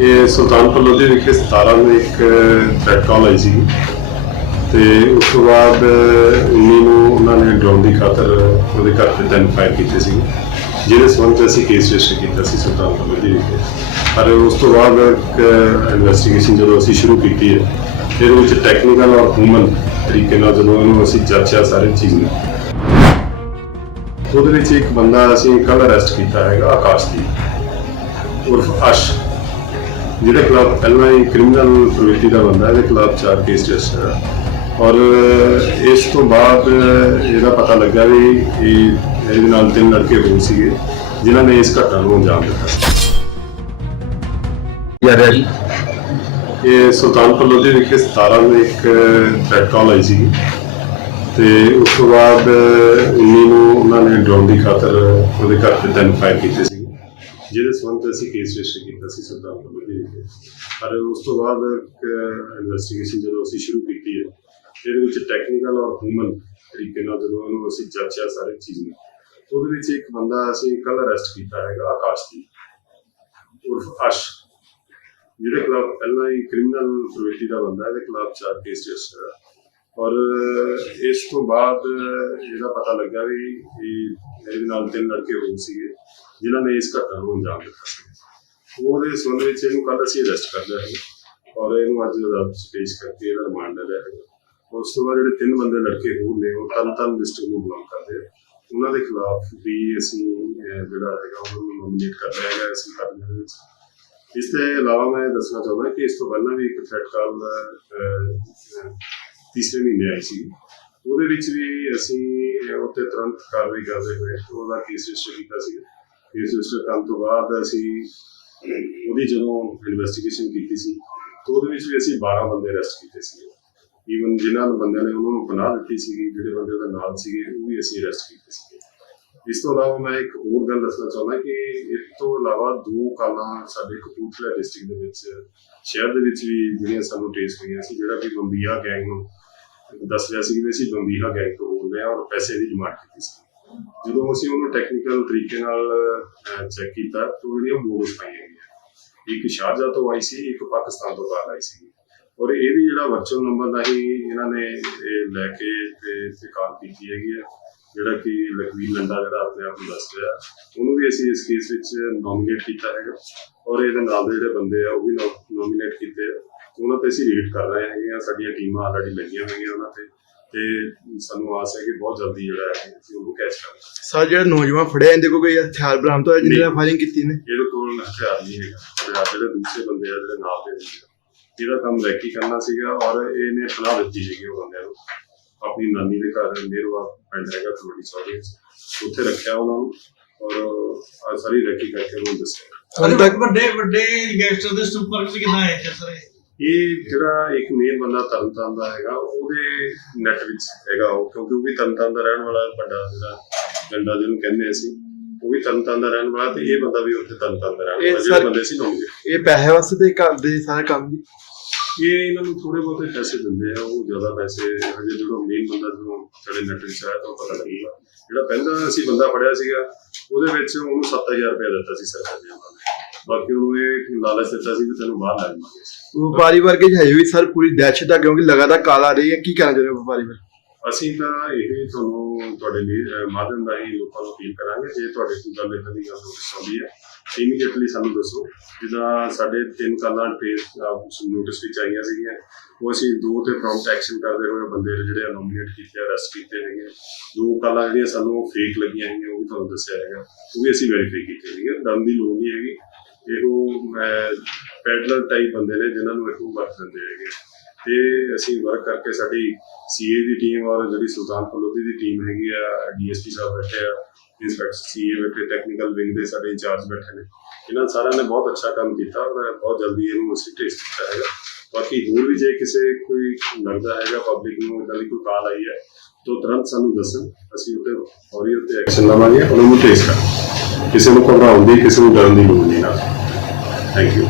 ਇਹ ਸੁਲਤਾਨਪੁਰ ਲੋਧੀ ਵਿਖੇ 17 ਨੂੰ ਇੱਕ ਥ੍ਰੈਡ ਕਾਲ ਆਈ ਸੀ ਤੇ ਉਸ ਤੋਂ ਬਾਅਦ 19 ਨੂੰ ਉਹਨਾਂ ਨੇ ਡਰਾਉਣ ਦੀ ਖਾਤਰ ਉਹਦੇ ਘਰ ਤੇ ਤਿੰਨ ਫਾਇਰ ਕੀਤੇ ਸੀ, ਜਿਹਦੇ ਸੰਬੰਧ 'ਚ ਅਸੀਂ ਕੇਸ ਰਜਿਸਟਰ ਕੀਤਾ ਸੀ ਸੁਲਤਾਨਪੁਰ ਲੋਧੀ ਵਿਖੇ। ਪਰ ਉਸ ਤੋਂ ਬਾਅਦ ਇੱਕ ਇਨਵੈਸਟੀਗੇਸ਼ਨ ਜਦੋਂ ਅਸੀਂ ਸ਼ੁਰੂ ਕੀਤੀ ਹੈ, ਇਹਦੇ ਵਿੱਚ ਟੈਕਨੀਕਲ ਔਰ ਹਿਊਮਨ ਤਰੀਕੇ ਨਾਲ ਜਦੋਂ ਇਹਨੂੰ ਅਸੀਂ ਜਾਂਚਿਆ ਸਾਰੇ ਚੀਜ਼ ਨੂੰ। ਉਹਦੇ ਵਿੱਚ ਇੱਕ ਬੰਦਾ ਅਸੀਂ ਕੱਲ ਅਰੈਸਟ ਕੀਤਾ ਹੈਗਾ ਆਕਾਸ਼ਦੀਪ ਉਰਫ ਅਸ਼। ਜਿਹਦੇ ਖਿਲਾਫ ਪਹਿਲਾਂ ਹੀ ਕ੍ਰਿਮੀਨਲ ਪ੍ਰਵਿਰਤੀ ਦਾ ਬੰਦਾ ਇਹਦੇ ਖਿਲਾਫ ਚਾਰ ਕੇਸ ਰਜਿਸਟਰ ਔਰ ਇਸ ਤੋਂ ਬਾਅਦ ਇਹਦਾ ਪਤਾ ਲੱਗਾ ਵੀ ਇਹ ਇਹਦੇ ਨਾਲ ਤਿੰਨ ਲੜਕੇ ਹੋਰ ਸੀਗੇ ਜਿਨ੍ਹਾਂ ਨੇ ਇਸ ਘਟਨਾ ਨੂੰ ਅੰਜਾਮ ਦਿੱਤਾ। ਯਾਰ ਇਹ ਸੁਲਤਾਨਪੁਰ ਲੋਧੀ ਵਿਖੇ 17 ਨੂੰ ਇੱਕ ਕਾਲ ਆਈ ਸੀ ਤੇ ਉਸ ਤੋਂ ਬਾਅਦ 19 ਨੂੰ ਉਹਨਾਂ ਨੇ ਡਰਾਉਣ ਦੀ ਖਾਤਰ ਉਹਦੇ ਘਰ ਤੇ ਤਿੰਨ ਫਾਇਰ ਕੀਤੇ ਸੀ ਜਿਹਦੇ ਸੰਬੰਧ 'ਚ ਅਸੀਂ ਕੇਸ ਰਜਿਸਟਰ ਕੀਤਾ ਸੀ ਸੁਲਤਾਨਪੁਰ ਲੋਧੀ ਵਿਖੇ ਪਰ ਉਸ ਤੋਂ ਬਾਅਦ ਇਨਵੈਸਟੀਗੇਸ਼ਨ ਜਦੋਂ ਅਸੀਂ ਸ਼ੁਰੂ ਕੀਤੀ ਹੈ ਇਹਦੇ ਵਿੱਚ ਟੈਕਨੀਕਲ ਔਰ ਹਿਊਮਨ ਤਰੀਕੇ ਨਾਲ ਜਦੋਂ ਇਹਨੂੰ ਅਸੀਂ ਜਾਂਚਿਆ ਸਾਰੇ ਚੀਜ਼ ਨੂੰ ਉਹਦੇ ਵਿੱਚ ਇੱਕ ਬੰਦਾ ਅਸੀਂ ਕੱਲ ਅਰੈਸਟ ਕੀਤਾ ਹੈਗਾ ਆਕਾਸ਼ਦੀਪ ਉਰਫ ਅਸ਼ ਜਿਹਦੇ ਖਿਲਾਫ ਪਹਿਲਾਂ ਹੀ ਕ੍ਰਿਮੀਨਲ ਪ੍ਰਵਿਰਤੀ ਦਾ ਬੰਦਾ ਹੈ, ਇਹਦੇ ਖਿਲਾਫ ਚਾਰ ਕੇਸ ਰਜਿਸਟਰ ਹੈ ਔਰ ਇਸ ਤੋਂ ਬਾਅਦ ਇਹਦਾ ਪਤਾ ਲੱਗਾ ਵੀ ਇਹ ਇਹਦੇ ਨਾਲ ਤਿੰਨ ਲੜਕੇ ਹੋਰ ਸੀਗੇ ਜਿਨ੍ਹਾਂ ਨੇ ਇਸ ਘਟਨਾ ਨੂੰ ਅੰਜਾਮ ਦਿੱਤਾ ਸੀ। ਉਹਦੇ ਸੰਬੰਧ ਵਿੱਚ ਇਹਨੂੰ ਕੱਲ ਅਸੀਂ ਅਰੈਸਟ ਕਰ ਲਿਆ ਹੈ ਔਰ ਇਹਨੂੰ ਅੱਜ ਅਦਾਲਤ 'ਚ ਪੇਸ਼ ਕਰਕੇ ਇਹਦਾ ਰਿਮਾਂਡ ਲੈ ਲਿਆ ਹੈ ਉਸ ਤੋਂ ਬਾਅਦ ਜਿਹੜੇ ਤਿੰਨ ਬੰਦੇ ਲੜਕੇ ਹੋਰ ਨੇ, ਉਹ ਤਨ ਡਿਸਟ੍ਰਿਕਟ ਨੂੰ ਬਿਲੋਂਗ ਕਰਦੇ ਆ। ਉਹਨਾਂ ਦੇ ਖਿਲਾਫ ਵੀ ਅਸੀਂ ਜਿਹੜਾ ਹੈਗਾ, ਉਹਨੂੰ ਨੋਮੀਨੇਟ ਕਰ ਲਿਆ ਹੈਗਾ ਅਸੀਂ ਕਰਨ ਦੇ ਵਿੱਚ। ਇਸ ਤੋਂ ਇਲਾਵਾ ਮੈਂ ਦੱਸਣਾ ਚਾਹੁੰਦਾ ਕਿ ਇਸ ਤੋਂ ਪਹਿਲਾਂ ਵੀ ਇੱਕ ਥ੍ਰੈਡ ਕਾਲ ਤੀਸਰੇ ਮਹੀਨੇ ਆਈ ਸੀ। ਉਹਦੇ ਵਿੱਚ ਵੀ ਅਸੀਂ ਉੱਤੇ ਤੁਰੰਤ ਕਾਰਵਾਈ ਕਰਦੇ ਹੋਏ ਉਹਦਾ ਕੇਸ ਰਜਿਸਟਰ ਕੀਤਾ ਸੀ ਕੇਸ ਰਜਿਸਟਰ ਕਰਨ ਤੋਂ ਬਾਅਦ ਅਸੀਂ ਉਹਦੀ ਜਦੋਂ ਇਨਵੈਸਟੀਗੇਸ਼ਨ ਕੀਤੀ ਸੀ, ਤਾਂ ਉਹਦੇ ਵਿੱਚ ਵੀ ਅਸੀਂ 12 ਬੰਦੇ ਅਰੈਸਟ ਕੀਤੇ ਸੀ ਈਵਨ ਜਿਨ੍ਹਾਂ ਨੂੰ ਬੰਦਿਆਂ ਨੇ ਉਹਨਾਂ ਨੂੰ ਪਨਾਹ ਦਿੱਤੀ ਸੀ ਜਿਹੜੇ ਬੰਦੇ ਦਾ ਨਾਲ ਸੀਗੇ, ਉਹ ਵੀ ਅਸੀਂ ਅਰੈਸਟ ਕੀਤੇ ਸੀ ਇਸ ਤੋਂ ਇਲਾਵਾ ਮੈਂ ਇੱਕ ਹੋਰ ਗੱਲ ਦੱਸਣਾ ਚਾਹੁੰਦਾ ਕਿ ਇਸ ਤੋਂ ਇਲਾਵਾ ਦੋ ਕਾਲਾਂ ਸਾਡੇ ਕਪੂਰਥਲਾ ਡਿਸਟ੍ਰਿਕਟ ਦੇ ਵਿੱਚ, ਸ਼ਹਿਰ ਦੇ ਵਿੱਚ ਵੀ ਜਿਹੜੀਆਂ ਸਾਨੂੰ ਟ੍ਰੇਸ ਹੋਈਆਂ ਸੀ, ਜਿਹੜਾ ਕਿ ਬੰਬੀਹਾ ਗੈਂਗ ਨੂੰ ਦੱਸ ਰਿਹਾ ਸੀ ਕਿ ਅਸੀਂ ਬੰਬੀਹਾ ਗੈਂਗ ਤੋਂ ਬੋਲ ਰਹੇ ਹਾਂ ਔਰ ਪੈਸੇ ਦੀ ਡਿਮਾਂਡ ਕੀਤੀ ਸੀ। ਜਦੋਂ ਅਸੀਂ ਉਹਨੂੰ ਟੈਕਨੀਕਲ ਤਰੀਕੇ ਨਾਲ ਚੈੱਕ ਕੀਤਾ, ਤਾਂ ਜਿਹੜੀਆਂ ਬੋਗਸ ਪਾਈਆਂ ਗਈਆਂ। ਇੱਕ ਸ਼ਾਰਜਾ ਤੋਂ ਆਈ ਸੀ, ਇੱਕ ਪਾਕਿਸਤਾਨ ਤੋਂ ਬਾਹਰ ਆਈ ਸੀ। ਔਰ ਇਹ ਵੀ ਜਿਹੜਾ ਵਰਚੁਅਲ ਨੰਬਰ ਦਾ ਹੀ ਇਹਨਾਂ ਨੇ ਲੈ ਕੇ ਤੇ ਇੱਥੇ ਕੀਤੀ ਹੈਗੀ ਹੈ ਜਿਹੜਾ ਕਿ ਲਖਵੀਰ ਲੰਡਾ ਜਿਹੜਾ ਆਪਣੇ ਆਪ ਨੂੰ ਦੱਸ ਰਿਹਾ, ਉਹਨੂੰ ਵੀ ਅਸੀਂ ਇਸ ਕੇਸ ਵਿੱਚ ਨੋਮੀਨੇਟ ਕੀਤਾ ਹੈਗਾ। ਔਰ ਇਹਦੇ ਨਾਲ ਦੇ ਜਿਹੜੇ ਬੰਦੇ ਆ, ਉਹ ਵੀ ਨੋਮੀਨੇਟ ਕੀਤੇ ਆ। ਉਹਨਾਂ ਤੇ ਅਸੀਂ ਰੇਡ ਕਰ ਰਹੇ ਹੈਗੇ ਆ, ਸਾਡੀਆਂ ਟੀਮਾਂ ਆਲਰੇਡੀ ਲੱਗੀਆਂ ਹੋਈਆਂ ਉਹਨਾਂ ਤੇ। ਤੇ ਸਾਨੂੰ ਆਸ ਹੈ ਕਿ ਬਹੁਤ ਜਲਦੀ ਜਿਹੜਾ ਹੈ ਅਸੀਂ ਉਹਨੂੰ ਕੈਚ ਕਰਾਂਗੇ ਸਰ ਜਿਹੜਾ ਨੌਜਵਾਨ ਫੜਿਆ ਇਹਦੇ ਕੋਲ ਕੋਈ ਹਥਿਆਰ ਬਰਾਮਦ ਹੋਇਆ ਜਿਹਨੇ ਫਾਇਰਿੰਗ ਕੀਤੀ ਨੇ ਇਹਦੇ ਕੋਲ ਹਥਿਆਰ ਨਹੀਂ ਹੈਗਾ। ਜਿਹੜਾ ਜਿਹੜੇ ਦੂਸਰੇ ਬੰਦੇ ਆ ਜਿਹੜੇ ਨਾਲ ਦੇ ਇਹਦਾ ਕੰਮ ਰੈਕੀ ਕਰਨਾ ਸੀਗਾ ਔਰ ਇਹਨੇ ਸਲਾਹ ਦਿੱਤੀ ਸੀਗੀ ਉਹ ਬੰਦਿਆਂ ਨੂੰ। ਆਪਣੀ ਨਾਨੀ ਦੇ ਘਰ ਮੇਰਵਾ ਪਿੰਡ ਹੈਗਾ ਥੋੜੀ ਸੌਰੀ ਉੱਥੇ ਰੱਖਿਆ ਉਹਨਾਂ ਨੂੰ ਔਰ ਆ ਸਾਰੀ ਰੈਕੀ ਕਰਕੇ ਉਹਨੂੰ ਦੱਸਿਆ। ਤੱਕ ਵੱਡੇ ਵੱਡੇ ਗੈਂਗਸਟਰ ਦੇ ਸੰਪਰਕ ਚ ਕਿੰਨਾ ਆਏ ਸਰ? ਇਹ? ਜਿਹੜਾ ਇੱਕ ਮੇਨ ਬੰਦਾ ਤਰਨਤਾਰਨ ਦਾ ਹੈਗਾ ਉਹਦੇ ਨੈਟ ਵਿੱਚ ਹੈਗਾ ਉਹ ਕਿਉਂਕਿ ਉਹ ਵੀ ਤਰਨਤਾਰਨ ਦਾ ਰਹਿਣ ਵਾਲਾ ਵੱਡਾ ਜਿਹੜਾ ਡੰਡਾ ਜਿਹਨੂੰ ਕਹਿੰਦੇ ਅਸੀਂ ਉਹ ਵੀ ਤਰਨਤਾਰਨ ਦਾ ਰਹਿਣ ਵਾਲਾ ਤੇ ਇਹ ਬੰਦਾ ਵੀ ਉੱਥੇ ਤਰਨਤਾਰਨ ਦਾ ਰਹਿਣ ਵਾਲਾ ਜਿਹੜੇ ਬੰਦੇ ਸੀ ਨੌਂਗੇ ਇਹ ਪੈਸੇ ਵਾਸਤੇ ਤੇ ਕਰਦੇ ਸਾਰਾ ਕੰਮ ਜੀ ਇਹ ਇਹਨਾਂ ਨੂੰ ਥੋੜੇ ਬਹੁਤੇ ਪੈਸੇ ਦਿੰਦੇ ਆ, ਉਹ ਜ਼ਿਆਦਾ ਪੈਸੇ, ਹਜੇ ਜਦੋਂ ਮੇਨ ਬੰਦਾ ਜਦੋਂ ਸਾਡੇ ਨੈਟ ਵਿੱਚ ਆਇਆ ਪਤਾ ਲੱਗੇਗਾ। ਜਿਹੜਾ ਪਹਿਲਾਂ ਅਸੀਂ ਬੰਦਾ ਫੜਿਆ ਸੀਗਾ, ਉਹਦੇ ਵਿੱਚ ਉਹਨੂੰ 7000 ਰੁਪਏ ਦਿੱਤਾ ਸੀ ਸਰਕਾਰ ਨੇ ਉਹਨਾਂ ਨੇ। ਬਾਕੀ ਉਹਨੂੰ ਇਹ ਲਾਲਚ ਦਿੱਤਾ ਸੀ ਵੀ ਤੈਨੂੰ ਬਾਹਰ ਲੈ ਜਾਵਾਂਗੇ। ਵਪਾਰੀ ਵਰਗੇ ਹਜੇ ਵੀ ਸਰ ਪੂਰੀ ਦਹਿਸ਼ਤ ਆ, ਕਿਉਂਕਿ ਲਗਾਤਾਰ ਕਾਲਾ ਰਹੀ ਹੈ। ਕੀ ਕਹਿਣਾ ਚਾਹੁੰਦੇ ਹੋ ਵਪਾਰੀ ਵਰਗੇ? ਅਸੀਂ ਤਾਂ ਇਹ ਤੁਹਾਨੂੰ ਤੁਹਾਡੇ ਲਈ ਮਾਧਿਅਮ ਰਾਹੀਂ ਲੋਕਾਂ ਨੂੰ ਅਪੀਲ ਕਰਾਂਗੇ ਜੇ ਤੁਹਾਡੇ ਕੋਲ ਗੱਲ ਇਦਾਂ ਦੀ ਗੱਲ ਨੋਟਿਸ ਆਉਂਦੀ ਹੈ ਇਮੀਡੀਏਟਲੀ ਸਾਨੂੰ ਦੱਸੋ। ਜਿੱਦਾਂ ਸਾਡੇ ਤਿੰਨ ਕਾਲਾਂ ਟ੍ਰੇਸ ਨੋਟਿਸ ਵਿੱਚ ਆਈਆਂ ਸੀਗੀਆਂ, ਉਹ ਅਸੀਂ ਦੋ ਤੇ ਪ੍ਰੌਮਪਟ ਐਕਸ਼ਨ ਕਰਦੇ ਹੋਏ ਬੰਦੇ ਜਿਹੜੇ ਨੋਮੀਨੇਟ ਕੀਤੇ ਅਰੈਸਟ ਕੀਤੇ ਹੈਗੇ ਦੋ ਕਾਲਾਂ ਜਿਹੜੀਆਂ ਸਾਨੂੰ ਫੇਕ ਲੱਗੀਆਂ ਹੈਗੀਆਂ, ਉਹ ਵੀ ਤੁਹਾਨੂੰ ਦੱਸਿਆ ਹੈਗਾ। ਉਹ ਵੀ ਅਸੀਂ ਵੈਰੀਫਾਈ ਕੀਤੇ ਸੀਗੇ। ਡਰਨ ਦੀ ਲੋੜ ਨਹੀਂ ਹੈਗੀ। ਇਹੋ ਪੈਡਲਰ ਟਾਈਪ ਬੰਦੇ ਨੇ ਜਿਨ੍ਹਾਂ ਨੂੰ ਇਹੋ ਵਰਤ ਦਿੰਦੇ ਹੈਗੇ ਤੇ ਅਸੀਂ ਵਰਕ ਕਰਕੇ ਸਾਡੀ ਸੀਏ ਦੀ ਟੀਮ ਔਰ ਜਿਹੜੀ ਸੁਲਤਾਨਪੁਰ ਲੋਧੀ ਦੀ ਟੀਮ ਹੈਗੀ ਆ ਡੀਐਸਪੀ ਸਾਹਿਬ ਬੈਠੇ ਆ ਇੰਸਪੈਕਟਰ ਸੀਏ ਬੈਠੇ ਟੈਕਨੀਕਲ ਵਿੰਗ ਦੇ ਸਾਡੇ ਇੰਚਾਰਜ ਬੈਠੇ ਨੇ। ਇਹਨਾਂ ਸਾਰਿਆਂ ਨੇ ਬਹੁਤ ਅੱਛਾ ਕੰਮ ਕੀਤਾ ਔਰ ਬਹੁਤ ਜਲਦੀ ਇਹਨੂੰ ਅਸੀਂ ਟੇਸਟ ਕੀਤਾ ਹੈਗਾ। ਬਾਕੀ ਹੋਰ ਵੀ ਜੇ ਕਿਸੇ ਕੋਈ ਲੱਗਦਾ ਹੈਗਾ ਪਬਲਿਕ ਨੂੰ ਇਦਾਂ ਦੀ ਕੋਈ ਕਾਲ ਆਈ ਹੈ, ਤਾਂ ਤੁਰੰਤ ਸਾਨੂੰ ਦੱਸਣ। ਅਸੀਂ ਉੱਤੇ ਫੌਰੀ ਉੱਤੇ ਐਕਸ਼ਨ ਲਵਾਂਗੇ, ਉਹਨਾਂ ਨੂੰ ਟੇਸਟ ਕਰਾਂਗੇ। ਕਿਸੇ ਨੂੰ ਘਬਰਾਉਣ ਦੀ, ਕਿਸੇ ਨੂੰ ਡਰਨ ਦੀ ਲੋੜ ਨਹੀਂ ਨਾ। Thank you